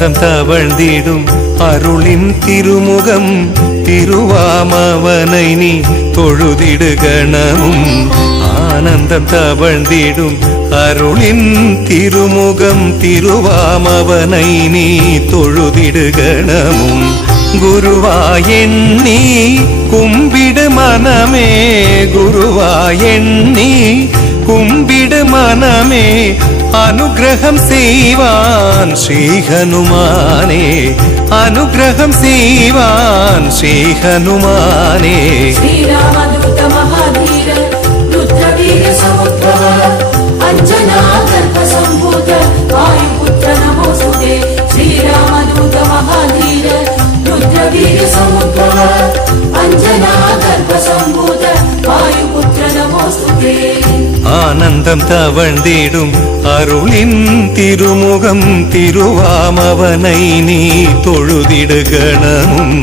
ஆனந்தம் தவழ்ந்திடும் அருளின் திருமுகம் திருவாமவனை நீ தொழுதிடு கணமும். ஆனந்தம் தவழ்ந்திடும் அருளின் திருமுகம் திருவாமவனை நீ தொழுதிடு கணமும். குருவாயெண்ணி கும்பிடு மனமே குருவாயெண்ணி கும்பிடு மனமே அனுகிரகம் செய்வான் ஸ்ரீ ஹனுமானே அனுகிரகம் செய்வான் ஸ்ரீ ஹனுமானே. ஸ்ரீராமதூத மகாதீர ருத்ரவீர சமுத்பவ அஞ்சனா கல்ப சம்பூத வாயுபுத்ர நமோஸ்துதே. ஸ்ரீராமதூத மகாதீர ருத்ரவீர சமுத்பவ அஞ்சனா கல்ப சம்பூத வாயுபுத்ர நமோஸ்துதே. ஆனந்தம் தவழ்ந்திடும் அருளின் திருமுகம் திருவாமவனை நீ தொழுதிடு கணமும்.